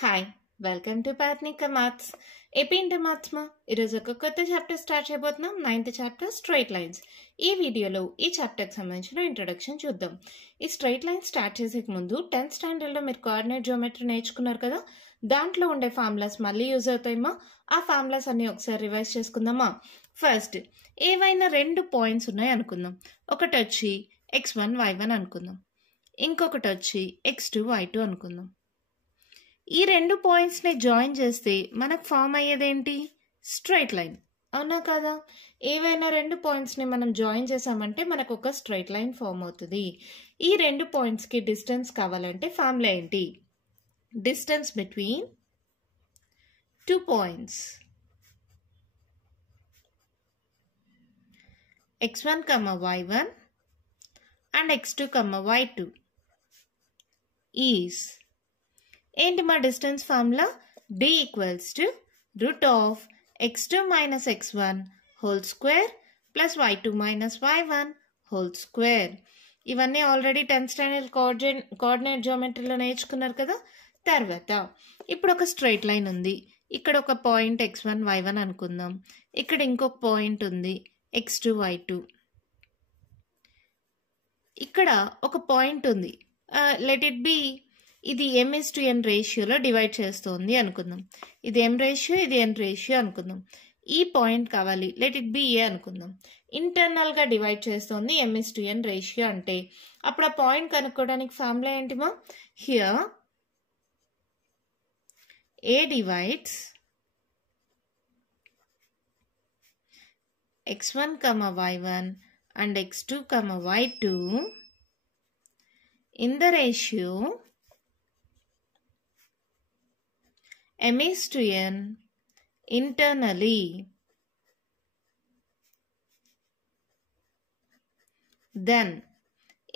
Hi welcome to Parnika maths. AP inter maths మా ఈరోజు ఒక కొత్త చాప్టర్ స్టార్ట్ చేయబోతున్నాం. 9th chapter straight lines. ఈ వీడియోలో ఈ చాప్టర్కి సంబంధించిన ఇంట్రొడక్షన్ చూద్దాం. ఈ స్ట్రైట్ లైన్ స్టార్ట్ చేసే ముందు 10th స్టాండర్డ్లో మీరు కోఆర్డినేట్ జియోమెట్రీ నేర్చుకున్నారు కదా, దాంట్లో ఉండే ఫార్ములాస్ మళ్ళీ యూజ్ అవుతాయమ్మా. ఆ ఫార్ములాస్ అన్ని ఒకసారి రివైజ్ చేసుకుందామా. ఫస్ట్ ఏవైనా రెండు పాయింట్స్ ఉన్నాయి అనుకుందాం. ఒకటి వచ్చి x1 y1 అనుకుందాం, ఇంకొకటి వచ్చి x2 y2 అనుకుందాం. ఈ రెండు పాయింట్స్ని జాయిన్ చేస్తే మనకు ఫామ్ అయ్యేదేంటి? Straight line. అవునా కదా? ఏవైనా రెండు పాయింట్స్ని మనం జాయిన్ చేసామంటే మనకు ఒక స్ట్రైట్ లైన్ ఫామ్ అవుతుంది. ఈ రెండు పాయింట్స్కి డిస్టెన్స్ కావాలంటే ఫార్ములా ఏంటి? Distance between two points x1, y1 and x2, y2 is ఏంటి మా distance formula? d equals to root of x2 minus x1 whole square plus y2 minus y1 whole square. ఇవన్నీ already 10th standard coordinate జియోమెట్రీలో నేర్చుకున్నారు కదా. తర్వాత ఇప్పుడు ఒక straight line ఉంది. ఇక్కడ ఒక పాయింట్ x1 y1 అనుకుందాం, ఇక్కడ ఇంకొక పాయింట్ ఉంది x2 y2. ఇక్కడ ఒక పాయింట్ ఉంది, లెట్ ఇట్ బి ఇది m:n రేషియోలో డివైడ్ చేస్తుంది అనుకుందాం. ఇది m రేషియో, ఇది n రేషియో అనుకుందాం. ఈ పాయింట్ కావాలి, లెట్ ఇట్ బి ఏ అనుకుందాం. ఇంటర్నల్గా డివైడ్ చేస్తుంది m:n రేషియో అంటే అప్పుడు ఆ పాయింట్ కనుక్కోవడానికి ఫార్ములా ఏంటిమా? Here a divides x1, y1 and x2, y2 in the ratio m:n internally. Then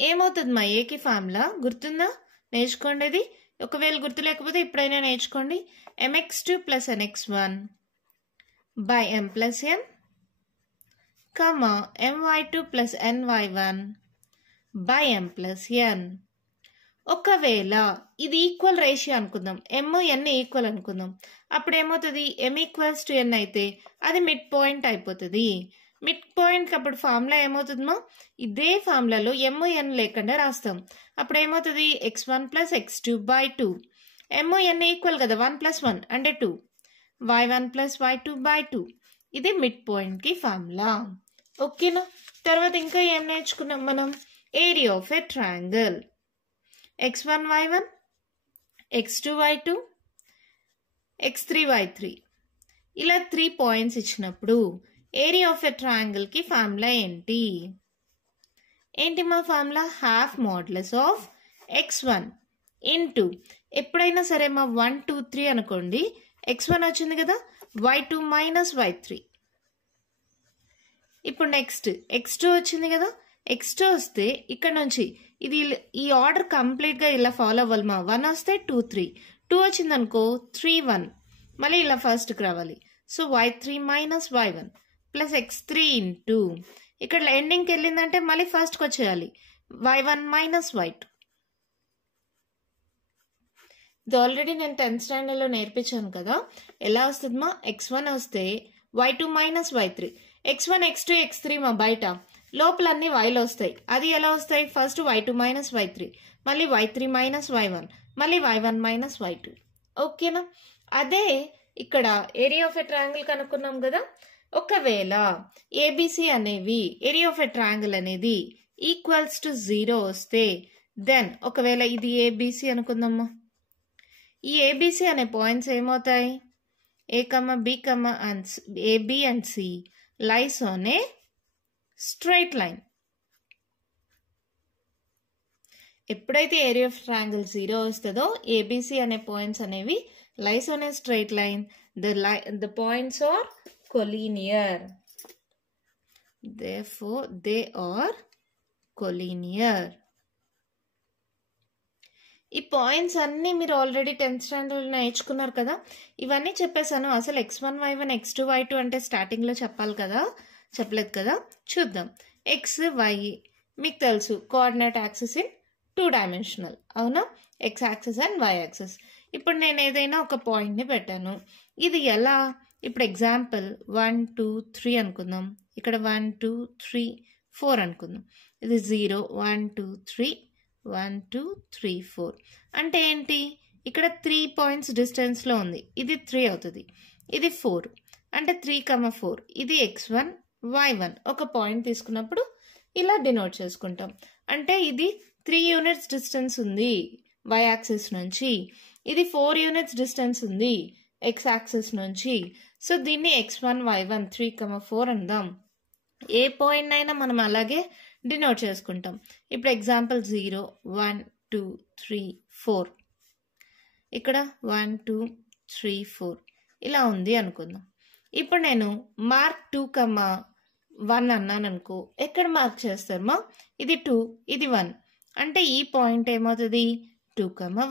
ఏమవుతుంది మా ఏకి ఫార్ములా? గుర్తుందా? నేర్చుకోండి. ఇది ఒకవేళ గుర్తు లేకపోతే ఇప్పుడైనా నేర్చుకోండి. mx2 plus nx1 by m plus n my2 plus ny1 by m plus n. ఒకవేళ ఇది ఈక్వల్ రేషియో అనుకుందాం, m ఈక్వల్ అనుకుందాం, అప్పుడు ఏమవుతుంది? m ఈక్వల్స్ టు n అయితే అది మిడ్ పాయింట్ అయిపోతుంది. మిడ్ పాయింట్కి అప్పుడు ఫార్ములా ఏమవుతుందమ్మా? ఇదే ఫార్ములాలో m లేకుండా రాస్తాం. అప్పుడు ఏమవుతుంది? x1 plus x2 by 2. m equal కదా, 1 ప్లస్ 1 అంటే 2, y1 ప్లస్ y2 బై 2. ఇది మిడ్ పాయింట్కి ఫార్ములా. ఓకేనా? తర్వాత ఇంకా ఏం నేర్చుకున్నాం మనం? Area of a triangle. x1 y1, x2 y2, x3 y3 ఇలా 3 పాయింట్స్ ఇచ్చినప్పుడు ఏరియా ఆఫ్ ఎ ట్రయాంగిల్కి ఫార్ములా ఏంటి? ఏంటి మా formula? Half modulus of x1 into ఎప్పుడైనా సరే మా 1 2 3 అనుకోండి, x1 వచ్చింది కదా, y2 మైనస్ y3. ఇప్పుడు నెక్స్ట్ x2 వచ్చింది కదా, x2 వస్తే ఇక్కడ నుంచి ఇది ఈ ఆర్డర్ కంప్లీట్గా ఇలా ఫాలో అవ్వాలి మా. 1 వస్తే 2 3, 2 వచ్చింది అనుకో 3 1, మళ్ళీ ఇలా ఫస్ట్కి రావాలి. So y3 minus y1 plus x3 into ఇక్కడ ఎండింగ్కి వెళ్ళిందంటే మళ్ళీ ఫస్ట్కి వచ్చేయాలి, y1 మైనస్ y2. ఇది ఆల్రెడీ నేను 10th స్టాండర్డ్లో నేర్పించాను కదా. ఎలా వస్తుంది మా? x1 వస్తే y2 minus y3, x1 x2 x3 మా బయట, లోపల అన్ని వైలు వస్తాయి. అది ఎలా వస్తాయి? ఫస్ట్ y2 మైనస్ y3, మళ్ళీ y3 మైనస్ y1, మళ్ళీ y1 మైనస్ y2. ఓకేనా? అదే ఇక్కడ ఏరియా ఆఫ్ ఎ ట్రయాంగిల్ కనుక్కున్నాం కదా. ఒకవేళ ఏబిసి అనేవి ఏరియా ఆఫ్ ఎ ట్రయాంగిల్ అనేది ఈక్వల్స్ టు 0 వస్తే దెన్ ఒకవేళ ఇది ఏబిసి అనుకుందామా, ఈ ఏబిసి అనే పాయింట్స్ ఏమవుతాయి? A B and C lies on a straight line. ఎప్పుడైతే ఏరియా ఆఫ్ ట్రయాంగిల్ 0 వస్తుందో ఏబిసి అనే పాయింట్స్ అనేవి lies on a straight line. The points are collinear. therefore they are collinear. ఈ పాయింట్స్ అన్నీ మీరు ఆల్రెడీ 10th స్టాండర్డ్లో నేర్చుకున్నారు కదా. ఇవన్నీ చెప్పేశాను. అసలు x1 y1 x2 y2 అంటే స్టార్టింగ్లో చెప్పాలి కదా, చెప్పలేదు కదా. చూద్దాం. x y మీకు తెలుసు, కోఆర్డినేట్ యాక్సిస్ ఇన్ 2 డైమెన్షనల్. అవునా? x axis and y axis. ఇప్పుడు నేను ఏదైనా ఒక పాయింట్ని పెట్టాను. ఇది ఎలా? ఇప్పుడు ఎగ్జాంపుల్ 1 2 3 అనుకుందాం. ఇక్కడ 1 2 3 4 అనుకుందాం. ఇది 0 1 2 3 1 2 3 4 అంటే ఏంటి? ఇక్కడ 3 పాయింట్స్ డిస్టెన్స్లో ఉంది. ఇది 3 అవుతుంది, ఇది 4 అంటే 3, 4. ఇది x1 y1 ఒక పాయింట్ తీసుకున్నప్పుడు ఇలా డినోట్ చేసుకుంటాం. అంటే ఇది 3 యూనిట్స్ డిస్టెన్స్ ఉంది y యాక్సిస్ నుంచి, ఇది 4 యూనిట్స్ డిస్టెన్స్ ఉంది x యాక్సిస్ నుంచి. సో దీన్ని x1 y1 3, 4 అందాం. ఏ పాయింట్ అయినా మనం అలాగే డినోట్ చేసుకుంటాం. ఇప్పుడు ఎగ్జాంపుల్ 0 1 2 3 4, ఇక్కడ 1 2 3 4 ఇలా ఉంది అనుకుందాం. ఇప్పుడు నేను మార్క్ 2, 1 అన్నాను అనుకో, ఎక్కడ మార్క్ చేస్తారమ్మా? ఇది 2 ఇది 1 అంటే ఈ పాయింట్ ఏమవుతుంది? 2,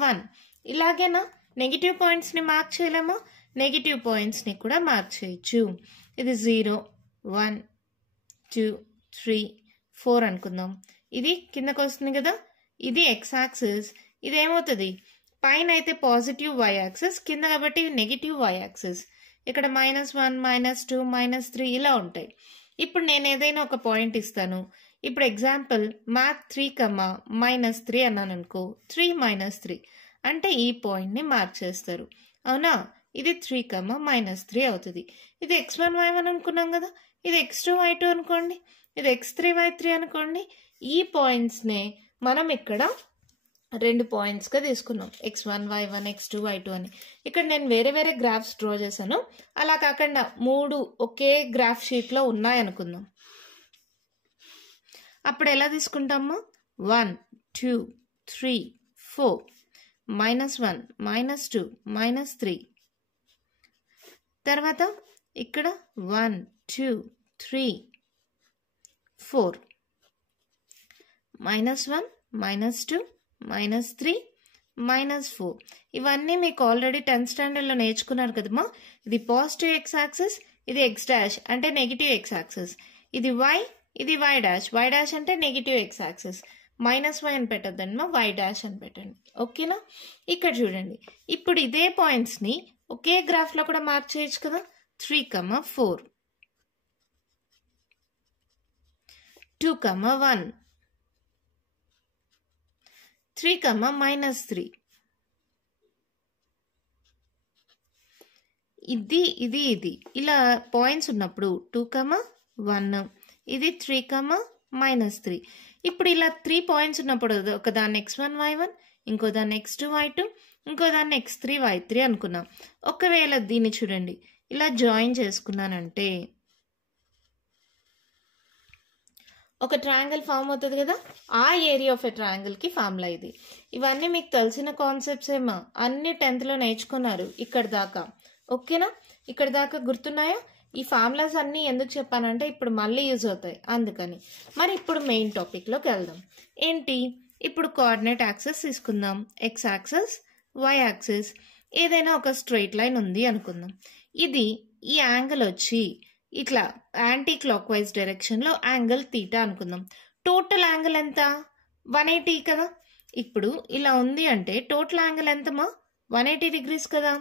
1. ఇలాగేనా నెగిటివ్ పాయింట్స్ని మార్క్ చేయలేమా? నెగిటివ్ పాయింట్స్ని కూడా మార్క్ చేయొచ్చు. ఇది 0 1 2 3 4 అనుకుందాం. ఇది కిందకు వస్తుంది కదా, ఇది ఎక్స్ యాక్సిస్. ఇది ఏమవుతుంది? పైన అయితే పాజిటివ్ y యాక్సిస్, కింద కాబట్టి నెగిటివ్ y యాక్సిస్. ఇక్కడ -1 -2 -3 ఇలా ఉంటాయి. ఇప్పుడు నేను ఏదైనా ఒక పాయింట్ ఇస్తాను. ఇప్పుడు ఎగ్జాంపుల్ మార్క్ 3, -3 అన్నాను అనుకో, 3 -3 అంటే ఈ పాయింట్ని మార్క్ చేస్తారు. అవునా? ఇది 3, -3 అవుతుంది. ఇది x1 y1 అనుకున్నాం కదా, ఇది x2 y2 అనుకోండి, ఇది x3 y3 అనుకోండి. ఈ పాయింట్స్నే మనం ఇక్కడ 2 పాయింట్స్గా తీసుకున్నాం, x1 y1 x2 y2 అని. ఇక్కడ నేను వేరే వేరే గ్రాఫ్స్ డ్రా చేశాను. అలా కాకుండా 3 ఒకే గ్రాఫ్ షీట్లో ఉన్నాయనుకుందాం. అప్పుడు ఎలా తీసుకుంటాము? 1 2 3 4 -1 -2 -3. తర్వాత ఇక్కడ 1 2 3 4 -1 -2 -3 -4. ఇవన్నీ మీకు ఆల్రెడీ 10th స్టాండర్డ్లో నేర్చుకున్నారు కదమ్మా. ఇది పాజిటివ్ ఎక్స్ యాక్సిస్, ఇది ఎక్స్ డాష్ అంటే నెగిటివ్ ఎక్స్ యాక్సిస్, ఇది y, ఇది y డాష్. y డాష్ అంటే నెగిటివ్ ఎక్స్ యాక్సిస్. -y అని పెట్టద్దండి, y డాష్ అని పెట్టండి. ఓకేనా? ఇక్కడ చూడండి, ఇప్పుడు ఇదే పాయింట్స్ని ఒకే గ్రాఫ్లో కూడా మార్క్ చేయొచ్చు కదా. 3, 4 2, 1 3, -3. ఇది ఇది ఇది ఇలా పాయింట్స్ ఉన్నప్పుడు 2, 1, ఇది 3, -3. ఇప్పుడు ఇలా 3 పాయింట్స్ ఉన్నప్పుడు ఒక దాన్ని x1 y1, ఇంకో దాన్ని x2 y2, ఇంకో దాన్ని x3 y3 అనుకున్నాం. ఒకవేళ దీన్ని చూడండి ఇలా జాయిన్ చేసుకున్నానంటే ఒక ట్రయాంగిల్ ఫామ్ అవుతుంది కదా. ఆ ఏరియా ఆఫ్ ఎ ట్రయాంగిల్కి ఫార్ములా ఇది. ఇవన్నీ మీకు తెలిసిన కాన్సెప్ట్స్ ఏమో, అన్ని 10thలో నేర్చుకున్నారు ఇక్కడ దాకా. ఓకేనా? ఇక్కడ దాకా గుర్తున్నాయా? ఈ ఫార్ములాస్ అన్నీ ఎందుకు చెప్పానంటే ఇప్పుడు మళ్ళీ యూజ్ అవుతాయి అందుకని. మరి ఇప్పుడు మెయిన్ టాపిక్లోకి వెళ్దాం. ఏంటి? ఇప్పుడు కోఆర్డినేట్ యాక్సిస్ తీసుకుందాం. ఎక్స్ యాక్సిస్, వై యాక్సిస్, ఏదైనా ఒక స్ట్రైట్ లైన్ ఉంది అనుకుందాం. ఇది ఈ యాంగిల్ వచ్చి ఇట్లా యాంటీ క్లాక్ వైజ్ డైరెక్షన్లో యాంగిల్ తీటా అనుకుందాం. టోటల్ యాంగిల్ ఎంత? 180 కదా. ఇప్పుడు ఇలా ఉంది అంటే టోటల్ యాంగిల్ ఎంతమా? 180 degrees కదా.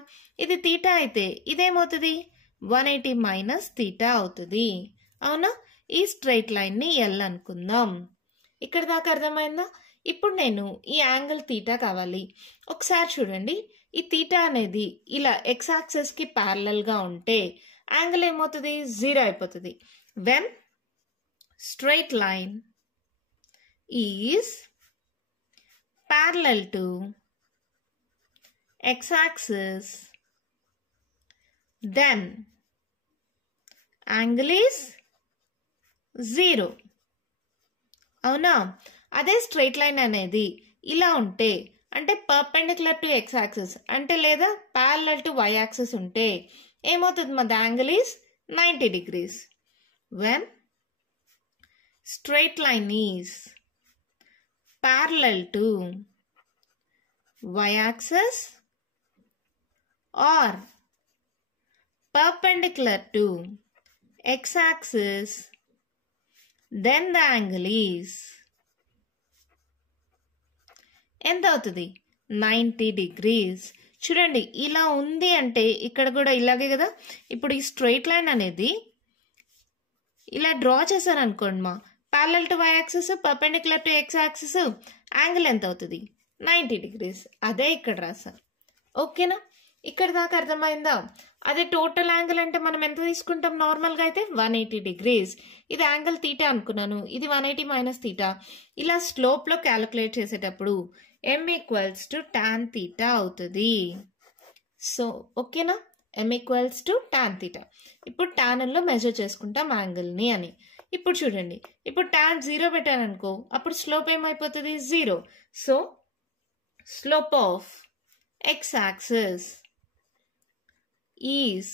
ఇది తీటా అయితే ఇదేమవుతుంది? 180 మైనస్ తీటా అవుతుంది. అవునా? ఈ స్ట్రైట్ లైన్ని ఎల్ అనుకుందాం. ఇక్కడ దాకా అర్థమైందా? ఇప్పుడు నేను ఈ యాంగిల్ తీటా కావాలి. ఒకసారి చూడండి, ఈ తీటా అనేది ఇలా ఎక్స్ యాక్సిస్కి ప్యారలల్గా ఉంటే యాంగిల్ ఏమవుతుంది? 0 అయిపోతుంది. When straight line is parallel to x axis then angle is 0. అవునా? అదే స్ట్రైట్ లైన్ అనేది ఇలా ఉంటే అంటే పర్పెండిక్యులర్ టు ఎక్స్ యాక్సిస్ అంటే లేదా ప్యారలల్ టు వై యాక్సిస్ ఉంటే ఏమవుతుంది? మా angle is 90 degrees. When straight line is parallel to y axis or perpendicular to x axis, then the angle is ఎంత అవుతుంది? 90 degrees. చూడండి ఇలా ఉంది అంటే ఇక్కడ కూడా ఇలాగే కదా. ఇప్పుడు ఈ స్ట్రైట్ లైన్ అనేది ఇలా డ్రా చేశాను అనుకోండి మా, parallel to y axis perpendicular to x axis, angle ఎంత అవుతుంది 90 degrees. అదే ఇక్కడ రాసాను. ఓకేనా, ఇక్కడ దాకా అర్థమైందా? అదే టోటల్ యాంగిల్ అంటే మనం ఎంత తీసుకుంటాం నార్మల్గా అయితే 180 degrees. ఇది యాంగిల్ తీటా అనుకున్నాను, ఇది 180 మైనస్ తీటా. ఇలా స్లోప్లో క్యాలిక్యులేట్ చేసేటప్పుడు m equals to tan theta అవుతుంది. సో ఓకేనా, m equals to tan theta. ఇప్పుడు టాన్లో మెజర్ చేసుకుంటాం యాంగిల్ని అని. ఇప్పుడు చూడండి, ఇప్పుడు tan 0 పెట్టాను అనుకో, అప్పుడు స్లోప్ ఏమైపోతుంది 0. So slope of x axis is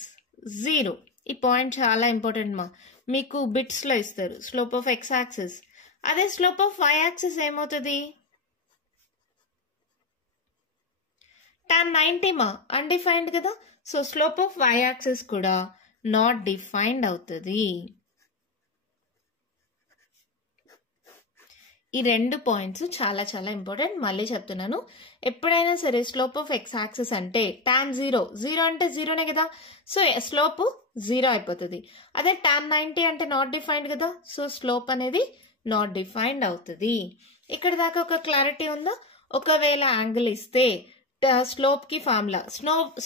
0. ఈ పాయింట్ చాలా ఇంపార్టెంట్ మా, మీకు బిట్స్లో ఇస్తారు స్లోప్ ఆఫ్ x యాక్సిస్. అదే స్లోప్ ఆఫ్ y యాక్సిస్ ఏమవుతుంది tan 90 మా, అన్డిఫైన్డ్ కదా. So slope of y axis కూడా నాట్ డిఫైన్డ్ అవుతుంది. ఈ రెండు పాయింట్స్ చాలా చాలా ఇంపార్టెంట్. మళ్ళీ చెప్తున్నాను, ఎప్పుడైనా సరే స్లోప్ ఆఫ్ x యాక్సిస్ అంటే tan 0, 0 అంటే 0నే కదా, సో స్లోప్ 0 అయిపోతుంది. అదే tan 90 అంటే నాట్ డిఫైన్డ్ కదా, సో స్లోప్ అనేది నాట్ డిఫైన్డ్ అవుతుంది. ఇక్కడ దాకా ఒక క్లారిటీ ఉందా? ఒకవేళ యాంగిల్ ఇస్తే స్లోప్కి ఫార్ములా,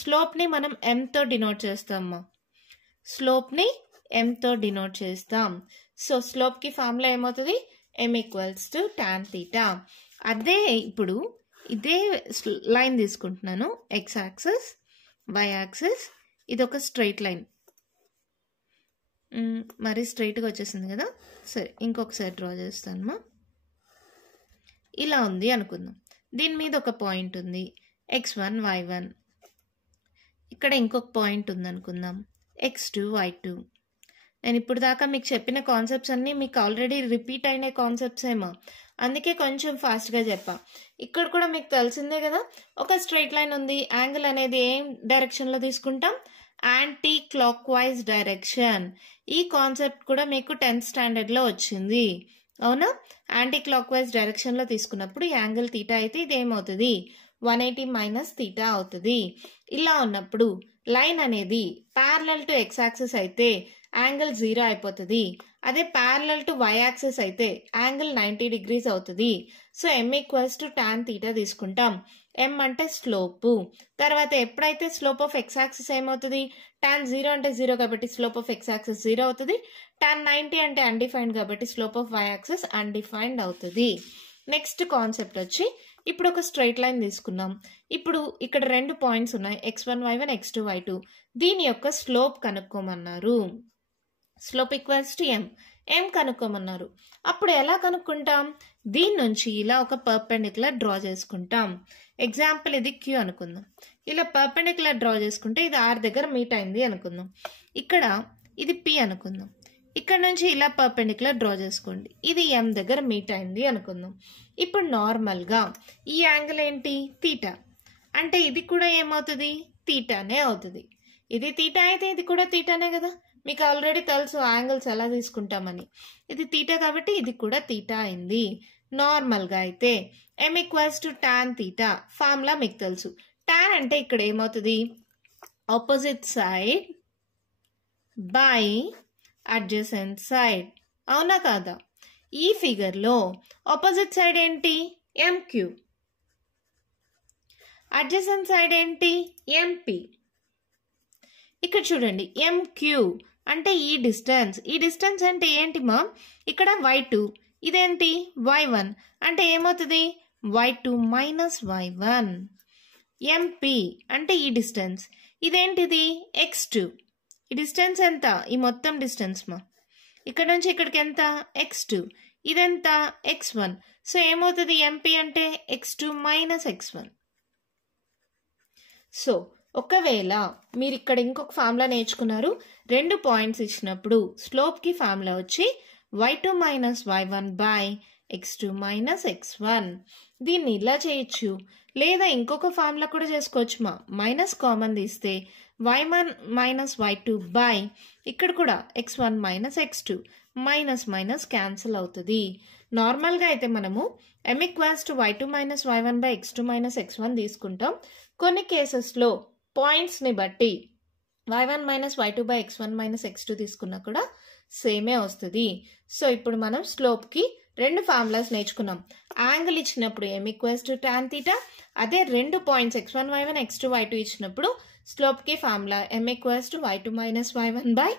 స్లోప్ని మనం mతో డినోట్ చేస్తామా, స్లోప్ని mతో డినోట్ చేస్తాం. సో స్లోప్కి ఫార్ములా ఏమవుతుంది m equals to tan theta. అదే ఇప్పుడు ఇదే లైన్ తీసుకుంటున్నాను, x యాక్సిస్ y యాక్సిస్, ఇది ఒక స్ట్రైట్ లైన్. మరి స్ట్రైట్గా వచ్చేసింది కదా, సరే ఇంకొకసారి డ్రా చేస్తాను. ఇలా ఉంది అనుకుందాం, దీని మీద ఒక పాయింట్ ఉంది x1 y1, ఇక్కడ ఇంకొక పాయింట్ ఉంది అనుకుందాం x2 y2. నేను ఇప్పుడు దాకా మీకు చెప్పిన కాన్సెప్ట్స్ అన్నీ మీకు ఆల్రెడీ రిపీట్ అయిన కాన్సెప్ట్స్ ఏమో, అందుకే కొంచెం ఫాస్ట్గా చెప్పా. ఇక్కడ కూడా మీకు తెలిసిందే కదా, ఒక స్ట్రైట్ లైన్ ఉంది, యాంగిల్ అనేది ఏం డైరెక్షన్లో తీసుకుంటాం, యాంటీ క్లాక్ వైజ్ డైరెక్షన్. ఈ కాన్సెప్ట్ కూడా మీకు 10th స్టాండర్డ్లో వచ్చింది అవునా. యాంటీ క్లాక్ వైజ్ డైరెక్షన్లో తీసుకున్నప్పుడు యాంగిల్ తీటా అయితే ఇది ఏమవుతుంది 180 మైనస్ తీటా అవుతుంది. ఇలా ఉన్నప్పుడు లైన్ అనేది ప్యారలల్ టు x యాక్సిస్ అయితే యాంగిల్ 0 అయిపోతుంది. అదే ప్యారలల్ టు y యాక్సిస్ అయితే యాంగిల్ 90 degrees అవుతుంది. So m equals to tan theta తీసుకుంటాం. m అంటే స్లోపు. తర్వాత ఎప్పుడైతే స్లోప్ ఆఫ్ x యాక్సిస్ ఏమవుతుంది, tan 0 అంటే 0 కాబట్టి స్లోప్ ఆఫ్ x యాక్సిస్ 0 అవుతుంది. tan 90 అంటే అన్డిఫైన్డ్ కాబట్టి slope of y axis undefined అవుతుంది. నెక్స్ట్ కాన్సెప్ట్ వచ్చి, ఇప్పుడు ఒక స్ట్రైట్ లైన్ తీసుకున్నాం. ఇప్పుడు ఇక్కడ రెండు పాయింట్స్ ఉన్నాయి, x1 y1 x2 y2. దీని యొక్క స్లోప్ కనుక్కోమన్నారు. స్లోప్ ఈక్వల్స్ టు m కనుక్కోమన్నారు. అప్పుడు ఎలా కనుక్కుంటాం, దీని నుంచి ఇలా ఒక పర్పెండిక్యులర్ డ్రా చేసుకుంటాం. ఎగ్జాంపుల్ ఇది q అనుకుందాం. ఇలా పర్పెండిక్యులర్ డ్రా చేసుకుంటే ఇది r దగ్గర మీట్ అయింది అనుకుందాం. ఇక్కడ ఇది p అనుకుందాం. ఇక్కడ నుంచి ఇలా పర్పెండిక్యులర్ డ్రా చేసుకోండి, ఇది m దగ్గర మీట్ అయింది అనుకుందాం. ఇప్పుడు నార్మల్గా ఈ యాంగిల్ ఏంటి తీటా, అంటే ఇది కూడా ఏమవుతుంది తీటానే అవుతుంది. ఇది తీటా అయితే ఇది కూడా తీటానే కదా, మీకు ఆల్రెడీ తెలుసు యాంగిల్స్ ఎలా తీసుకుంటామని. ఇది తీటా కాబట్టి ఇది కూడా తీటా అయింది. నార్మల్గా అయితే m equals to tan theta, formula మీకు తెలుసు. tan అంటే ఇక్కడ ఏమవుతుంది opposite side by adjacent side, అవునా కాదా? ఈ ఫిగర్లో ఆపోజిట్ సైడ్ ఏంటి mq, అడ్జసెంట్ సైడ్ ఏంటి mp. ఇక్కడ చూడండి mq అంటే ఈ డిస్టెన్స్ అంటే ఏంటి మా, ఇక్కడ y2, ఇదేంటి y1, అంటే ఏమవుతుంది y2 మైనస్ y1. mp అంటే ఈ డిస్టెన్స్, ఇదేంటిది x2, ఈ డిస్టెన్స్ ఎంత, ఈ మొత్తం డిస్టెన్స్ మా, ఇక్కడ నుంచి ఇక్కడికి ఎంత x2, ఇదెంత x1. సో ఏమవుతుంది mp అంటే x2 మైనస్ x1. సో ఒకవేళ మీరు ఇక్కడ ఇంకొక ఫార్ములా నేర్చుకున్నారు, రెండు పాయింట్స్ ఇచ్చినప్పుడు స్లోప్కి ఫార్ములా వచ్చి y2 minus y1 by x2 minus x1. దీన్ని ఇలా చేయొచ్చు, లేదా ఇంకొక ఫార్ములా కూడా చేసుకోవచ్చు మా, మైనస్ కామన్ తీస్తే y1 మైనస్ y2 బై ఇక్కడ కూడా x1 minus x2 minus minus cancel అవుతుంది. నార్మల్గా అయితే మనము m equals to y2 minus y1 by x2 minus x1 తీసుకుంటాం. కొన్ని కేసెస్లో పాయింట్స్ని బట్టి y1 minus y2 by x1 minus x2 తీసుకున్నా కూడా సేమే వస్తుంది. సో ఇప్పుడు మనం స్లోప్కి రెండు ఫార్ములాస్ నేర్చుకున్నాం. యాంగిల్ ఇచ్చినప్పుడు m ఈక్వల్స్ టు tan θ, అదే రెండు points x1 y1 x2 y2 ఇచ్చినప్పుడు స్లోప్కి formula m equals to y2 minus y1 by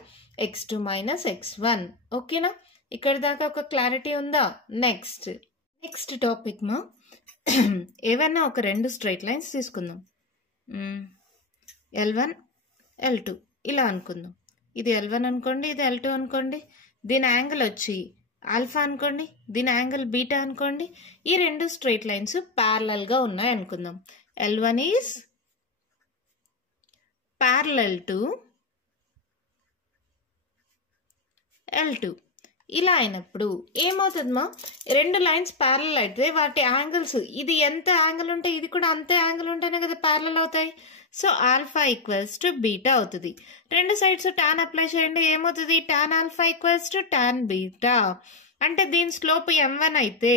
x2 minus x1. ఓకేనా? ఇక్కడ దాకా ఒక క్లారిటీ ఉందా? నెక్స్ట్ టాపిక్ మా ఏవైనా ఒక రెండు స్ట్రైట్ లైన్స్ తీసుకుందాం. L1 L2 ఇలా అనుకుందాం. ఇది L1 అనుకోండి, ఇది L2 అనుకోండి. దీని యాంగిల్ వచ్చి ఆల్ఫా అనుకోండి, దీని యాంగిల్ బీటా అనుకోండి. ఈ రెండు స్ట్రైట్ లైన్స్ ప్యారలల్గా ఉన్నాయి అనుకుందాం. L1 is parallel to L2. ఇలా అయినప్పుడు ఏమవుతుందమ్మా, రెండు లైన్స్ ప్యారలల్ అయితే వాటి యాంగిల్స్, ఇది ఎంత యాంగిల్ ఉంటే ఇది కూడా అంతే యాంగిల్ ఉంటేనే కదా ప్యారలల్ అవుతాయి. So alpha equals to beta అవుతుంది. రెండు సైడ్స్ టాన్ అప్లై చేయండి, ఏమవుతుంది? Tan alpha equals to tan beta. అంటే దీని స్లోప్ m1 అయితే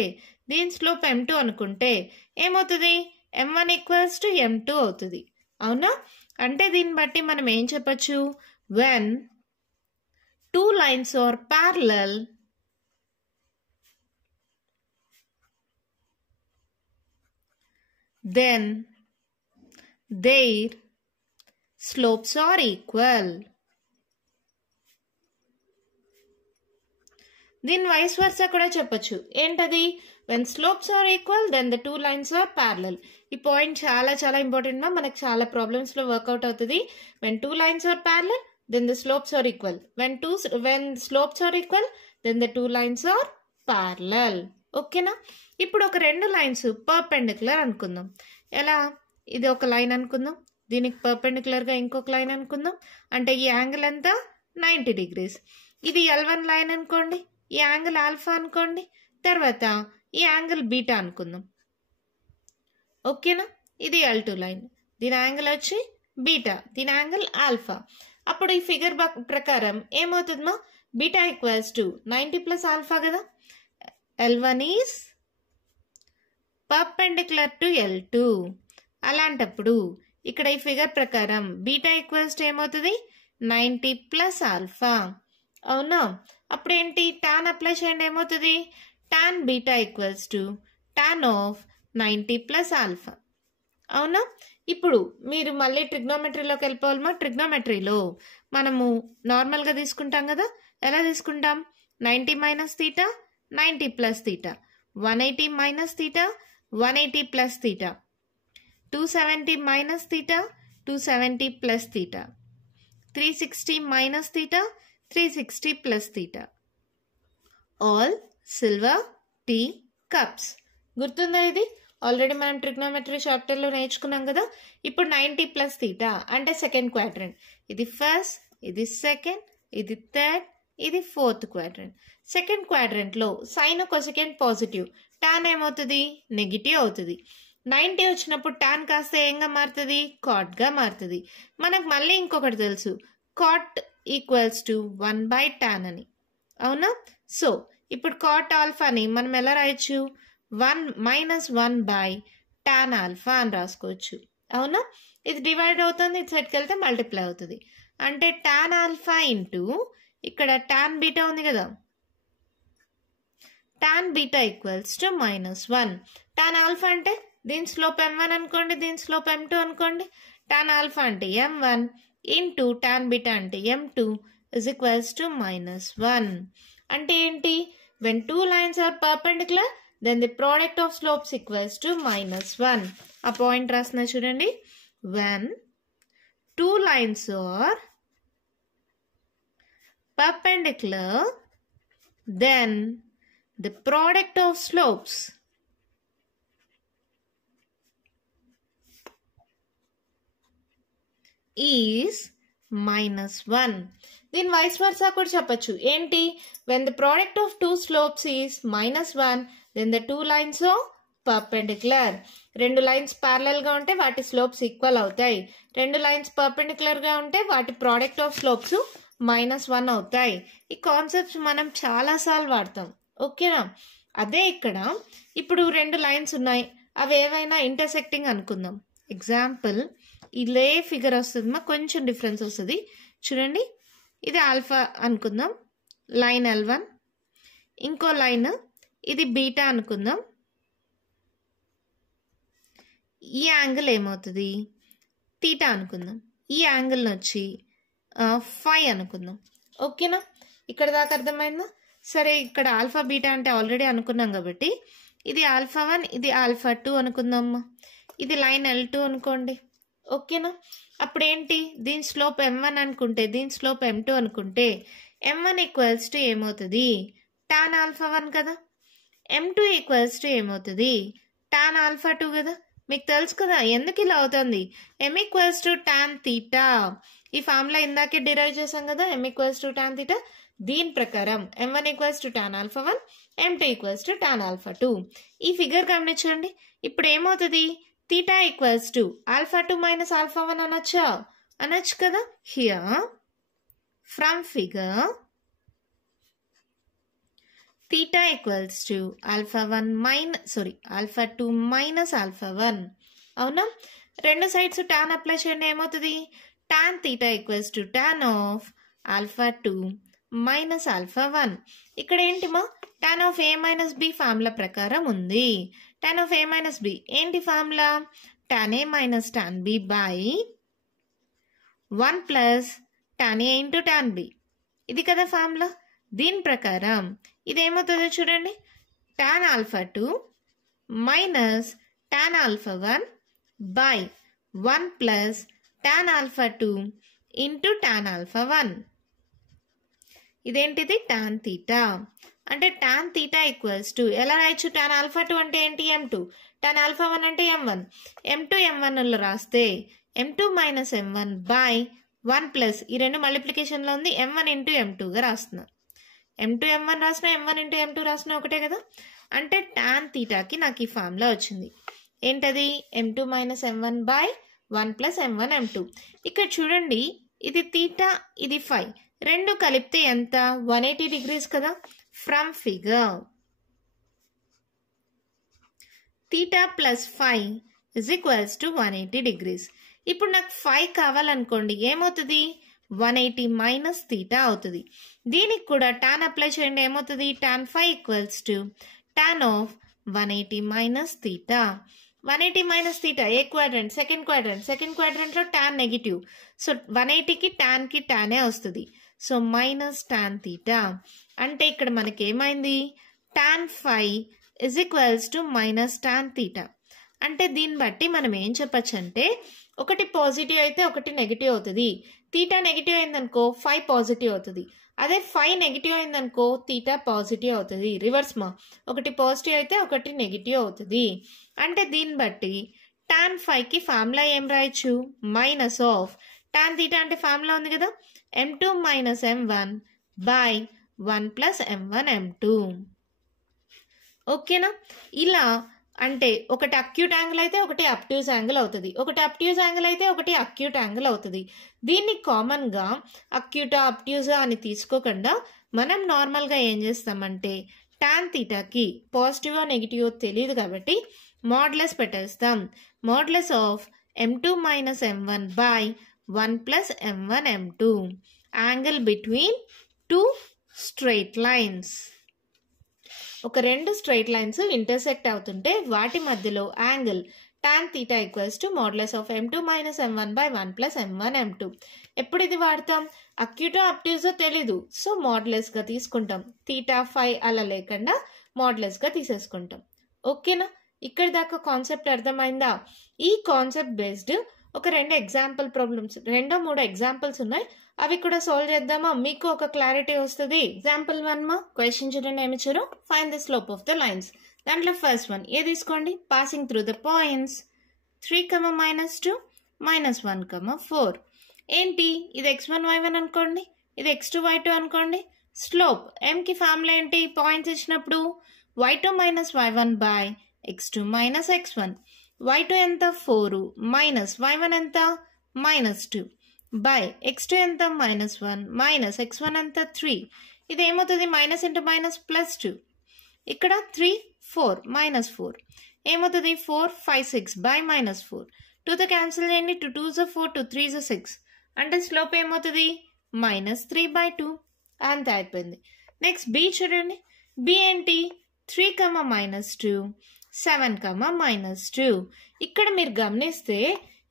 దీని స్లోప్ m2 అనుకుంటే ఏమవుతుంది? m1 ఈక్వల్స్ టు m2 అవుతుంది. అవునా? అంటే దీన్ని బట్టి మనం ఏం చెప్పచ్చు? When two lines are parallel, then their slopes are equal. దీని వైస్ వర్సా కూడా చెప్పొచ్చు. ఏంటది? When slopes are equal then the two lines are parallel. ఈ పాయింట్ చాలా ఇంపార్టెంట్ గా మనకు చాలా ప్రాబ్లమ్స్ లో వర్కౌట్ అవుతుంది. When two lines are parallel then the slopes are equal. When slopes are equal, then the two lines are parallel. ఓకేనా? ఇప్పుడు ఒక రెండు లైన్స్ పర్పెండిక్యులర్ అనుకుందాం. ఎలా? ఇది ఒక లైన్ అనుకుందాం, దీనికి పర్పెండిక్యులర్ గా ఇంకొక లైన్ అనుకుందాం. అంటే ఈ యాంగిల్ ఎంత? 90 degrees. ఇది L1 లైన్ అనుకోండి, ఈ యాంగిల్ ఆల్ఫా అనుకోండి, తర్వాత ఈ యాంగిల్ బీటా అనుకుందాం. ఓకేనా? ఇది L2 లైన్, దీని యాంగిల్ వచ్చి బీటా, దీని యాంగిల్ ఆల్ఫా. అప్పుడు ఈ ఫిగర్ ప్రకారం ఏమవుతుందమ్మా? Beta equals to 90 plus alpha కదా. L1 is perpendicular to L2. అలాంటప్పుడు ఇక్కడ ఈ ఫిగర్ ప్రకారం బీటా ఈక్వల్స్ టు ఏమవుతుంది? 90 ప్లస్ ఆల్ఫా. అవునా? అప్పుడు ఏంటి? టాన్ అప్లై చేయండి, ఏమవుతుంది? Tan beta equals to tan of 90 plus alpha. అవునా? ఇప్పుడు మీరు మళ్ళీ ట్రిగ్నోమెట్రీలోకి వెళ్ళిపోవాలమ్మా. ట్రిగ్నోమెట్రీలో మనము నార్మల్గా తీసుకుంటాం కదా. ఎలా తీసుకుంటాం? 90 minus theta, 90 plus theta, 180 minus theta, 180 plus theta, 270 minus theta, 270 plus theta, 360 minus theta, 360 plus theta. All silver tea cups. గుర్తుందా ఇది? ఆల్రెడీ మనం ట్రిగ్నోమెట్రీ చాప్టర్లో నేర్చుకున్నాం కదా. ఇప్పుడు 90 ప్లస్ తీటా అంటే సెకండ్ క్వాడ్రంట్. ఇది ఫస్ట్, ఇది సెకండ్, ఇది థర్డ్, ఇది ఫోర్త్ క్వాడ్రంట్. సెకండ్ క్వాడ్రంట్లో సైన్ కొసెకండ్ పాజిటివ్, టాన్ ఏమవుతుంది? నెగిటివ్ అవుతుంది. 90 వచ్చినప్పుడు టాన్ కాస్త ఏంగా మారుతుంది? కాట్గా మారుతుంది. మనకు మళ్ళీ ఇంకొకటి తెలుసు, కాట్ ఈక్వల్స్ టు 1/tan అని. అవునా? సో ఇప్పుడు కాట్ ఆల్ఫాని మనం ఎలా రాయొచ్చు? 1 మైనస్ 1/tan ఆల్ఫా అని రాసుకోవచ్చు. అవునా? ఇది డివైడ్ అవుతుంది, ఇటు సైడ్కి వెళ్తే మల్టిప్లై అవుతుంది. అంటే tan ఆల్ఫా ఇంటూ ఇక్కడ tan బీటా ఉంది కదా, tan beta equals to -1. tan alpha అంటే దీని స్లోప్ m1 అనుకోండి, దీని స్లోప్ m2 అనుకోండి. tan ఆల్ఫా అంటే m1 ఇంటూ tan బీటా అంటే m2 ఇస్ ఈక్వల్స్ టు -1. అంటే ఏంటి? When two lines are perpendicular then the product of slopes equals to -1. ఆ పాయింట్ రాసిన చూడండి. when two lines are perpendicular then the product of slopes is -1. దీని vice versa కూడా చెప్పచ్చు. ఏంటి? when the product of two slopes is -1 then the two lines are perpendicular. రెండు lines parallel గా ఉంటే వాటి స్లోప్స్ ఈక్వల్ అవుతాయి. రెండు లైన్స్ పర్పెండిక్యులర్ గా ఉంటే వాటి ప్రోడక్ట్ ఆఫ్ స్లోప్స్ -1 అవుతాయి. ఈ కాన్సెప్ట్స్ మనం చాలాసార్లు వాడతాం. ఓకేనా? అదే ఇక్కడ ఇప్పుడు 2 లైన్స్ ఉన్నాయి. అవి ఏవైనా ఇంటర్సెక్టింగ్ అనుకుందాం. ఎగ్జాంపుల్ ఇదే ఫిగర్ వస్తుంది, కొంచెం డిఫరెన్స్ వస్తుంది. చూడండి, ఇది ఆల్ఫా అనుకుందాం, లైన్ L1. ఇంకో లైన్ ఇది బీటా అనుకుందాం. ఈ యాంగిల్ ఏమవుతుంది? తీటా అనుకుందాం. ఈ యాంగిల్ని వచ్చి 5 అనుకుందాం. ఓకేనా? ఇక్కడ దాకా అర్థమైందా? సరే, ఇక్కడ ఆల్ఫా బీటా అంటే ఆల్రెడీ అనుకున్నాం కాబట్టి ఇది α1, ఇది α2 అనుకుందాం. ఇది లైన్ L2 అనుకోండి. ఓకేనా? అప్పుడు ఏంటి? దీని స్లోప్ m1 అనుకుంటే, దీని స్లోప్ m2 అనుకుంటే m1 ఈక్వల్స్ టు ఏమవుతుంది? tan α1 కదా. m2 ఈక్వల్స్ టు ఏమవుతుంది? tan α2 కదా. మీకు తెలుసు కదా ఎందుకు ఇలా అవుతుంది? m equals to tan theta. ఈ ఫార్ములా ఇందాకే డిరైవ్ చేసాం కదా, m equals to tan theta. దీని ప్రకారం m1 equals to tan α1, m2 equals to tan α2. ఈ ఫిగర్ గమనించండి. ఇప్పుడు ఏమవుతుంది? తీటా ఈక్వల్స్ టు α2 మైనస్ α1 అనొచ్చా? అనొచ్చు కదా. Here from figure theta equals to α2 minus α1. అవునా? రెండు సైడ్స్ tan అప్లై చేయండి. ఏమవుతుంది? tan theta equals to tan of α2 minus α1. ఇక్కడ ఏంటి మా? tan of a minus b formula ప్రకారం ఉంది. tan of a minus b ఏంటి ఫార్ములా? tan a minus tan b by 1 plus tan a into tan b. ఇది కదా ఫార్ములా. దీని ప్రకారం ఇదేమవుతుందో చూడండి, tan α2 minus tan α1 by 1 plus tan α2 into tan α1. ఇదేంటిది? tan theta. అంటే tan తీటా ఈక్వల్స్ టు ఎలా రాయొచ్చు? tan α2 అంటే ఏంటి? m2. tan α1 అంటే m1. m2 m1లో రాస్తే m2 minus m1 by 1 plus ఈ రెండు మల్టిప్లికేషన్లో ఉంది, m1 ఇంటూ m2గా రాస్తున్నా. m2 m1 రాసిన, m1 ఇంటూ m2 రాసిన ఒకటే కదా. అంటే tan తీటాకి నాకు ఈ ఫార్ములా వచ్చింది. ఏంటది? m2 minus m1 by 1 plus m1 m2. ఇక్కడ చూడండి, ఇది తీటా, ఇది ఫై, రెండు కలిపితే ఎంత? 180 డిగ్రీస్ కదా. From figure theta plus phi is equals to 180 degrees. ఇప్పుడు నాకు ఫై కావాలనుకోండి, ఏమవుతుంది? 180 మైనస్ తీటా అవుతుంది. దీనికి కూడా tan అప్లై చేయండి. ఏమవుతుంది? tan phi equals to tan of 180 minus theta. 180 minus theta ఏ క్వాడ్రంట్? Second quadrant. సెకండ్ క్వాడ్రంట్లో tan నెగిటివ్, సో 180కి tanకి taనే వస్తుంది. So minus tan theta. అంటే ఇక్కడ మనకి ఏమైంది? tan phi is equals to minus tan theta. అంటే దీన్ని బట్టి మనం ఏం చెప్పచ్చు అంటే, ఒకటి పాజిటివ్ అయితే ఒకటి నెగిటివ్ అవుతుంది. తీటా నెగిటివ్ అయిందనుకో ఫై పాజిటివ్ అవుతుంది. అదే ఫై నెగిటివ్ అయిందనుకో తీటా పాజిటివ్ అవుతుంది. రివర్స్ మా, ఒకటి పాజిటివ్ అయితే ఒకటి నెగిటివ్ అవుతుంది. అంటే దీన్ని బట్టి tan ఫైకి ఫార్ములా ఏం రాయొచ్చు? మైనస్ ఆఫ్ tan తీటా అంటే ఫార్ములా ఉంది కదా, m2 minus m1 by 1 plus m1 m2. ఓకేనా? ఇలా అంటే ఒకటి అక్యూట్ యాంగిల్ అయితే ఒకటి అబ్ట్యూజ్ యాంగిల్ అవుతుంది, ఒకటి అబ్ట్యూజ్ యాంగిల్ అయితే ఒకటి అక్యూట్ యాంగిల్ అవుతుంది. దీన్ని కామన్గా అక్యూటా అబ్ట్యూజా అని తీసుకోకుండా మనం నార్మల్గా ఏం చేస్తామంటే, tan తీటాకి పాజిటివ్ నెగిటివ్ తెలియదు కాబట్టి మోడ్లెస్ పెట్టేస్తాం. Modulus of m2 minus m1 by 1 plus m1 m2. Angle between two straight lines. ఒక రెండు స్ట్రైట్ లైన్స్ ఇంటర్సెక్ట్ అవుతుంటే వాటి మధ్యలో angle tan theta equals to modulus of m2 minus m1 by 1 plus m1 m2. ఎప్పుడు ఇది వాడతాం? అక్యూటో అబ్ట్యూజో తెలీదు, so మోడ్లెస్గా తీసుకుంటాం. తీటా ఫై అలా లేకుండా మోడ్లెస్గా తీసేసుకుంటాం. ఓకేనా? ఇక్కడ దాకా కాన్సెప్ట్ అర్థమైందా? ఈ కాన్సెప్ట్ బేస్డ్ ఒక రెండు ఎగ్జాంపుల్ ప్రాబ్లమ్స్, 2-3 ఎగ్జాంపుల్స్ ఉన్నాయి, అవి కూడా సాల్వ్ చేద్దామా? మీకు ఒక క్లారిటీ వస్తుంది. ఎగ్జాంపుల్ 1 మా క్వశ్చన్ చూడండి, ఏమి ఇచ్చారు? Find the slope of the lines. దాంట్లో ఫస్ట్ వన్ ఏ తీసుకోండి, పాసింగ్ త్రూ ద పాయింట్స్ 3, -2, -1, 4. ఏంటి? ఇది x1 y1 అనుకోండి, ఇది x2 y2 అనుకోండి. స్లోప్ mకి ఫార్ములా ఏంటి? పాయింట్స్ ఇచ్చినప్పుడు y2 minus y1 by x2 minus x1. y2 ఎంత? 4 మైనస్ y1 ఎంత? -2. బై x2 ఎంత -1 మైనస్ x1 ఎంత 3. ఇది ఏమవుతుంది మైనస్ ఇంటూ మైనస్ +2. ఇక్కడ 3 4 -4 ఏమవుతుంది 4 5 6 బై -4. 2తో క్యాన్సిల్ చేయండి. 2 2 4 2 3 6 అంటే స్లోప్ ఏమవుతుంది -3/2. అంతే అయిపోయింది. నెక్స్ట్ బి చూడండి. బి ఏంటి 3, -2 7, -2. ఇక్కడ మీరు గమనిస్తే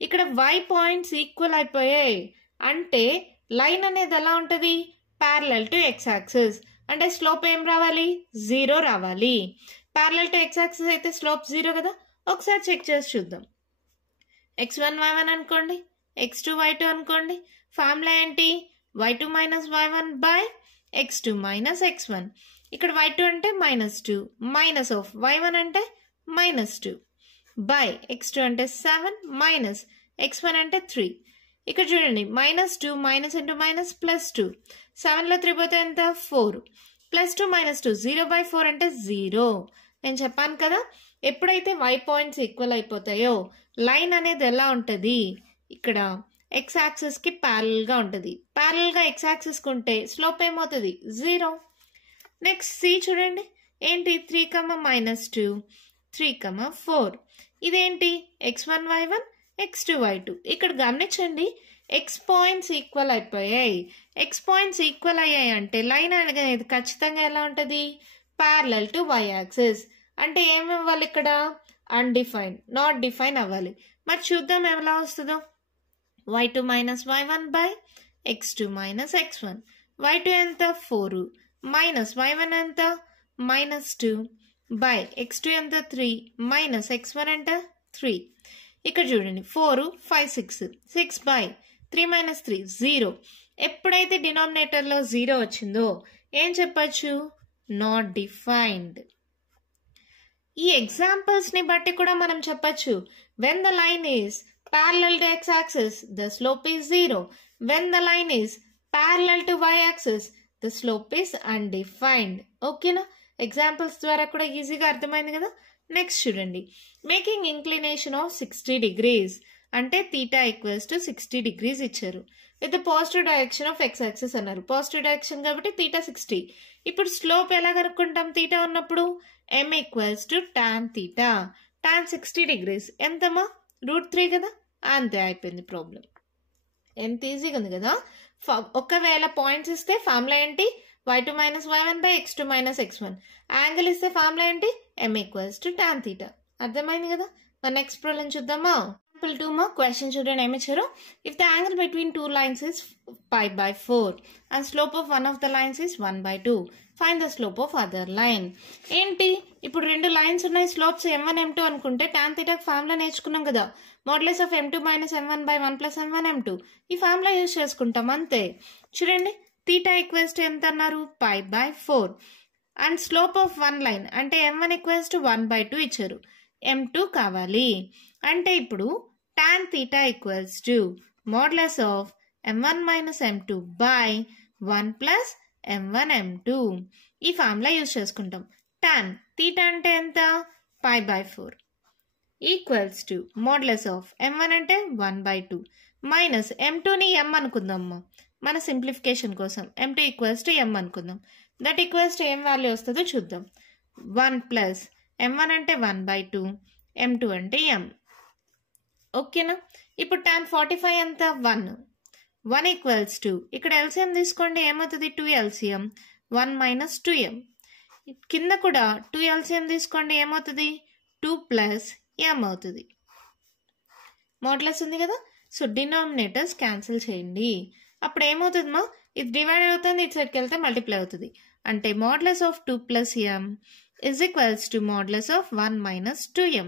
ఇక్కడ y పాయింట్స్ ఈక్వల్ అయిపోయాయి. అంటే లైన్ అనేది ఎలా ఉంటుంది ప్యారలల్ టు x యాక్సిస్. అంటే స్లోప్ ఏం రావాలి 0 రావాలి. ప్యారలల్ టు x యాక్సిస్ అయితే స్లోప్ 0 కదా. ఒకసారి చెక్ చేసి చూద్దాం. x1 y1 అనుకోండి, x2 y2 అనుకోండి. ఫార్ములా ఏంటి y2 - y1 by x2 - x1. ఇక్కడ y2 అంటే -2 మైనస్ ఆఫ్ y1 అంటే -2 బై x2 అంటే 7 మైనస్ x1 అంటే 3. ఇక్కడ చూడండి -2 మైనస్ ఇంటూ మైనస్ +2. 7లో 3 పోతే ఎంత 4 +2 -2 0/4 అంటే 0. నేను చెప్పాను కదా ఎప్పుడైతే y పాయింట్స్ ఈక్వల్ అయిపోతాయో లైన్ అనేది ఎలా ఉంటుంది ఇక్కడ x యాక్సిస్కి ప్యారలల్గా ఉంటుంది. ప్యారలల్గా x యాక్సిస్కి ఉంటే స్లోప్ ఏమవుతుంది 0. నెక్స్ట్ సి చూడండి. ఏంటి 3, -2 3, 4. ఇదేంటి x1 y1 x2 y2. ఇక్కడ గమనించండి x పాయింట్స్ ఈక్వల్ అయిపోయాయి. x పాయింట్స్ ఈక్వల్ అయ్యాయి అంటే లైన్ అనేది ఖచ్చితంగా ఎలా ఉంటుంది ప్యారలల్ టు y యాక్సిస్. అంటే ఏమి అవ్వాలి ఇక్కడ అన్డిఫైన్డ్ నాట్ డిఫైన్ అవ్వాలి. మరి చూద్దాం ఎలా వస్తుందో. y2 - y1 by x2 - x1. y2 ఎంత 4 మైనస్ y1 ఎంత -2 బై x2 ఎంత 3 మైనస్ x1 ఎంత 3. ఇక్కడ చూడండి 4 5 6 6 బై 3 - 3 0. ఎప్పుడైతే డినామినేటర్లో 0 వచ్చిందో ఏం చెప్పచ్చు నాట్ డిఫైన్డ్. ఈ ఎగ్జాంపుల్స్ని బట్టి కూడా మనం చెప్పచ్చు when the line is parallel to x axis the slope is 0. when the line is parallel to y axis the slope is undefined. ఓకేనా ఎగ్జాంపుల్స్ ద్వారా కూడా ఈజీగా అర్థమైంది కదా. నెక్స్ట్ చూడండి. మేకింగ్ ఇంక్లినేషన్ ఆఫ్ 60 degrees అంటే θ = 60 degrees ఇచ్చారు. With positive direction of x axis అన్నారు. పాజిటివ్ డైరెక్షన్ కాబట్టి θ 60. ఇప్పుడు స్లోప్ ఎలా కనుక్కుంటాం θ ఉన్నప్పుడు m = tan θ. tan 60 degrees ఎంతమ్మా √3 కదా. అంతే అయిపోయింది ప్రాబ్లం. ఎంత ఈజీగా ఉంది కదా. ఒకవేళ పాయింట్స్ ఇస్తే ఫార్ములా ఏంటి y2 - y1 by x2 - x1. Angle ఇస్తే ఫార్ములా ఏంటి m = tan θ. అర్థమైంది కదా. మరి నెక్స్ట్ ప్రాబ్లం చూద్దామా. ఎగ్జాంపుల్ 2 మా క్వశ్చన్ చూడండి ఏమి ఇచ్చారు. If the angle between 2 lines is π/4 and slope of one of the lines is 1/2, find the slope of other line. ఏంటి ఇప్పుడు రెండు లైన్స్ ఉన్నాయి, స్లోప్స్ m1 m2 అనుకుంటే tan θ ఫార్ములా నేర్చుకున్నాం కదా. Modulus of m2 - m1 by 1 + m1 m2 ఈ formula use చేసుకుంటాం అంతే. చూడండి θ = ఎంత అన్నారు π/4 and slope of one line అంటే m1 = 1/2 ఇచ్చారు. m2 కావాలి అంటే ఇప్పుడు tan θ = modulus of m1 - m2 by 1 + m1 m2 ఈ ఫార్ములా యూజ్ చేసుకుంటాం. tan θ అంటే ఎంత π/4 equals to modulus of m1 అంటే 1/2 మైనస్ m2ని m అనుకుందాం మన సింప్లిఫికేషన్ కోసం. m2 = m అనుకుందాం. దట్ ఈక్వల్స్ టు ఏం వాల్యూ వస్తుందో చూద్దాం. 1 + m1 అంటే 1/2 m2 అంటే m. ఓకేనా. ఇప్పుడు tan 45 ఎంత 1 = ఇక్కడ ఎల్సిఎం తీసుకోండి ఏమవుతుంది 2 LCM 1 - 2m. కింద కూడా 2 LCM తీసుకోండి ఏమవుతుంది 2 + m అవుతుంది. మోడ్యులస్ ఉంది కదా. సో డినామినేటర్స్ క్యాన్సిల్ చేయండి. అప్పుడు ఏమవుతుంది మా ఇది డివైడ్ అవుతుంది, ఇటు సైడ్కి వెళ్తే మల్టిప్లై అవుతుంది. అంటే modulus of 2 + m = modulus of 1 - 2m.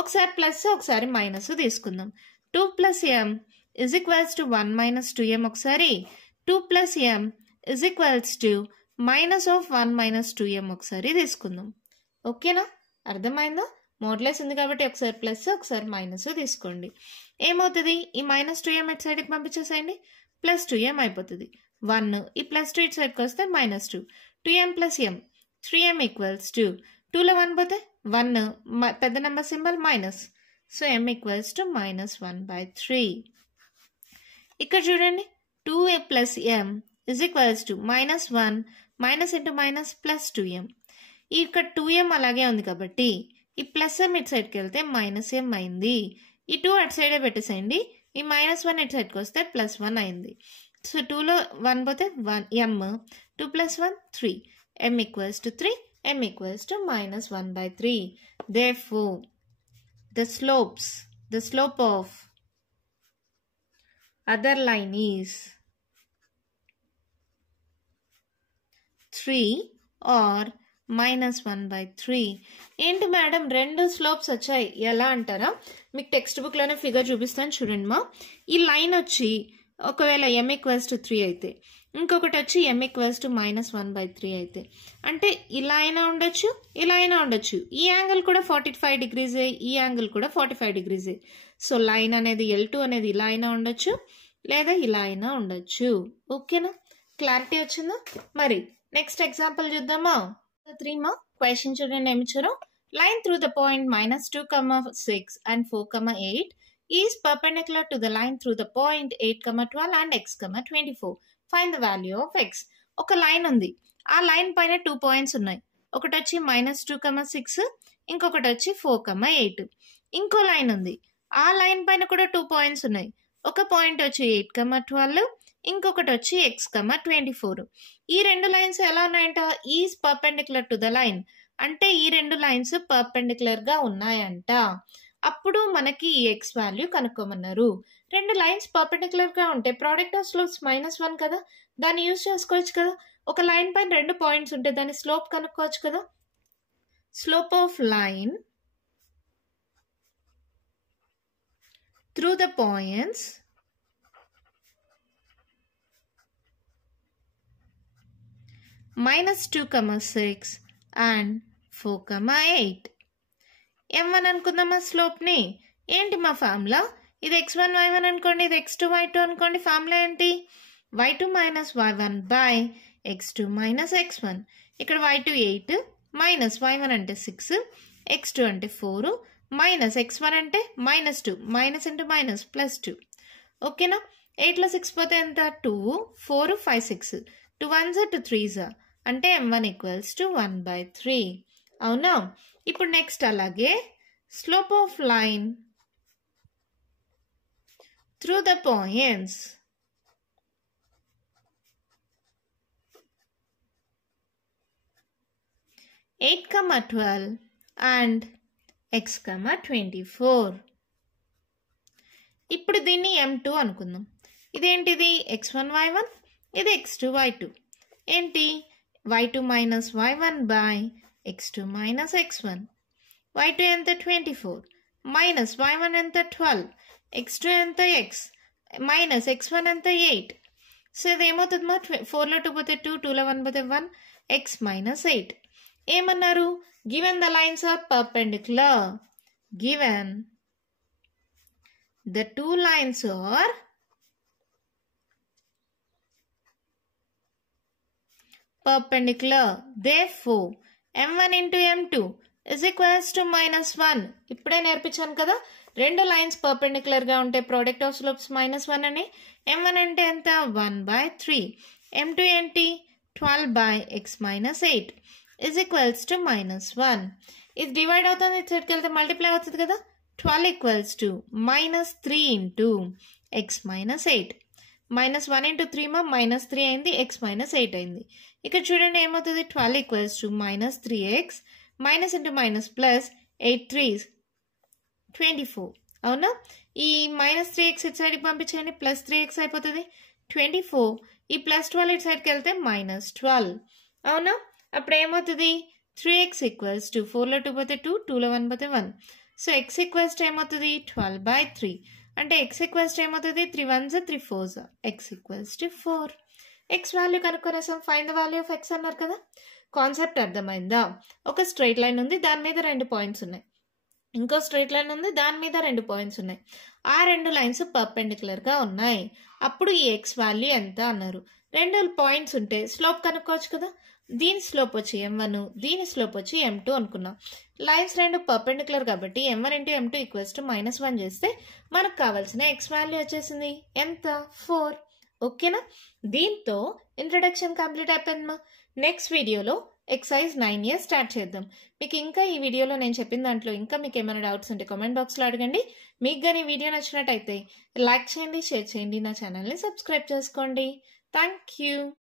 ఒకసారి ప్లస్ ఒకసారి మైనస్ తీసుకుందాం. 2 + m = 1 - 2m ఒకసారి, 2 + m = మైనస్ ఆఫ్ 1 - 2m ఒకసారి తీసుకుందాం. ఓకేనా అర్థమైందా. మోడ్యులస్ ఉంది కాబట్టి ఒకసారి ప్లస్ ఒకసారి మైనస్ తీసుకోండి. ఏమవుతుంది ఈ -2m ఇటు సైడ్కి పంపించేసేయండి +2m అయిపోతుంది. 1 ఈ +2 ఇటు సైడ్కి వస్తే -2 2m + m 3m = 2లో 1 పోతే 1 పెద్ద number symbol minus. So m = -1/3. ఇక ఇక్కడ చూడండి 2a plus m is equals to -1 minus into minus plus 2m. ఇక్కడ 2m అలాగే ఉంది కాబట్టి ఈ ప్లస్ m ఇటు సైడ్కి వెళ్తే -m అయింది. ఈ 2 అటు సైడే పెట్టేసేయండి. ఈ -1 ఇటు సైడ్కి వస్తే +1 అయింది. సో 2లో 1 పోతే 1 m 2 + 1 3 m equals to 3 m equals to -1/3. Therefore the slope of other line is 3 or -1/3. ఏంటి మేడం రెండు స్లోప్స్ వచ్చాయి ఎలా అంటారా? మీకు టెక్స్ట్ బుక్లోనే ఫిగర్ చూపిస్తాను చూడండి మా. ఈ లైన్ వచ్చి ఒకవేళ m ఈక్వల్స్ టు 3 అయితే, ఇంకొకటి వచ్చి m ఈక్వల్స్ టు -1/3 అయితే, అంటే ఇలా అయినా ఉండొచ్చు, ఇలా అయినా ఉండొచ్చు. ఈ యాంగిల్ కూడా 45 డిగ్రీసే, ఈ యాంగిల్ కూడా 45 డిగ్రీసే. సో లైన్ అనేది L2 అనేది ఇలా అయినా ఉండొచ్చు, లేదా ఇలా అయినా ఉండొచ్చు. ఓకేనా? క్లారిటీ వచ్చిందా? మరి నెక్స్ట్ ఎగ్జాంపుల్ చూద్దామా? 3 మా క్వశ్చన్ చూడండి ఏమి ఇచ్చారు. Line through the point -2,6 and 4,8 is perpendicular to the line through the point 8,12 and x,24. Find the value of x. ఒక లైన్ ఉంది, ఆ లైన్ పైన 2 పాయింట్స్ ఉన్నాయి. ఒకటి వచ్చి -2,6, ఇంకొకటి వచ్చి 4,8. ఇంకో లైన్ ఉంది, ఆ లైన్ పైన కూడా 2 పాయింట్స్ ఉన్నాయి. ఒక పాయింట్ వచ్చి 8,12, ఇంకొకటి వచ్చి x,24. ఈ రెండు లైన్స్ ఎలా ఉన్నాయంట? Is perpendicular to the line, అంటే ఈ రెండు లైన్స్ పర్పెండిక్యులర్ గా ఉన్నాయంట. అప్పుడు మనకి ఈ x వాల్యూ కనుక్కోమన్నారు. రెండు లైన్స్ పర్పెండిక్యులర్ గా ఉంటే ప్రోడక్ట్ ఆఫ్ స్లోప్స్ -1 కదా, దాన్ని యూజ్ చేసుకోవచ్చు కదా. ఒక లైన్ పైన 2 పాయింట్స్ ఉంటే దాని స్లోప్ కనుక్కోవచ్చు కదా. Slope of line through the points -2,6 and 4,8. m1 అనుకుందామా స్లోప్ని. ఏంటి మా ఫార్ములా? ఇది x1 y1 అనుకోండి, ఇది x2 y2 అనుకోండి. ఫార్ములా ఏంటి? y2 - y1 by x2 - x1. ఇక్కడ y2 8 మైనస్ y1 అంటే 6, x2 అంటే 4, మైనస్ x1 అంటే -2, మైనస్ ఇంటూ మైనస్ +2. ఓకేనా? 8లో 6 పోతే ఎంత? 2 4 5 6 2 1s 2 3s అంటే m1 ఈక్వల్స్ టు 1/3. అవునా? ఇప్పుడు నెక్స్ట్ అలాగే slope of line through the points (8,12) and x,24. ఇప్పుడు దీన్ని m2 అనుకుందాం. ఇదేంటిది? x1 y1, ఇది x2 y2. ఏంటి? y2 - y1 by x2 - x1. y2 ఎంత? 24 మైనస్ y1 ఎంత? 12, x2 ఎంత? x మైనస్ x1 ఎంత? 8. సో ఇది ఏమవుతుంది మా? 4లో 2 పోతే 2, 2లో 1 పోతే 1, x - 8. ఏమన్నారు? Given the lines are perpendicular, given the 2 lines are perpendicular. Therefore, m1 into m2 is equals to -1. ఇప్పుడే నేర్పించాను కదా, రెండు లైన్స్ పర్పెండిక్యులర్ గా ఉంటే ప్రోడక్ట్ ఆఫ్ స్లోప్స్ -1 అని. m1 అంటే ఎంత? 1/3. m2 ఏంటి? 12/x-8 is equals to -1. ఇది డివైడ్ అవుతుంది, ఇటు సైడ్కి వెళ్తే మల్టిప్లై అవుతుంది కదా. 12 equals to -3 into x-8. -1 into 3 మా -3 అయింది, x-8 అయింది. ఇక్కడ చూడండి ఏమవుతుంది? 12 equals to -3x minus into minus plus 8 3s 24. అవునా? ఈ -3x ఇటు సైడ్కి పంపించండి, +3x అయిపోతుంది 24. ఈ +12 ఇటు సైడ్కి వెళ్తే -12. అవునా? అప్పుడు ఏమవుతుంది? 3x ఈక్వల్స్ టు 4లో 2 పోతే 2, 2లో 1 పోతే 1. సో x ఈక్వల్స్ టు ఏమవుతుంది? 12/3. అంటే x ఈక్వల్స్ టు ఏమవుతుంది? 3 1s 3 4s, x equals to 4. x value కనుక్కొనేసాం. Find the value of x అన్నారు కదా. కాన్సెప్ట్ అర్థమైందా? ఒక స్ట్రైట్ లైన్ ఉంది, దాని మీద 2 పాయింట్స్ ఉన్నాయి. ఇంకో స్ట్రైట్ లైన్ ఉంది, దాని మీద 2 పాయింట్స్ ఉన్నాయి. ఆ 2 లైన్స్ పర్పెండిక్యులర్ గా ఉన్నాయి. అప్పుడు ఈ x వాల్యూ ఎంత అన్నారు. 2 పాయింట్స్ ఉంటే స్లోప్ కనుక్కోవచ్చు కదా. దీని స్లోప్ వచ్చి m1, దీని స్లోప్ వచ్చి m2 అనుకున్నాం. లైన్స్ రెండు పర్పెండిక్యులర్ కాబట్టి m1 into m2 equals to -1 చేస్తే మనకు కావాల్సిన x వాల్యూ వచ్చేసింది. ఎంత? 4. ఓకేనా? దీంతో ఇంట్రడక్షన్ కంప్లీట్ అయిపోయిందమ్మా. నెక్స్ట్ వీడియోలో ఎక్సర్సైజ్ 9A స్టార్ట్ చేద్దాం. మీకు ఇంకా ఈ వీడియోలో నేను చెప్పిన దాంట్లో ఇంకా మీకు ఏమైనా డౌట్స్ ఉంటే కామెంట్ బాక్స్లో అడగండి. మీకు కానీ వీడియో నచ్చినట్టయితే లైక్ చేయండి, షేర్ చేయండి, నా ఛానల్ని సబ్స్క్రైబ్ చేసుకోండి. Thank you.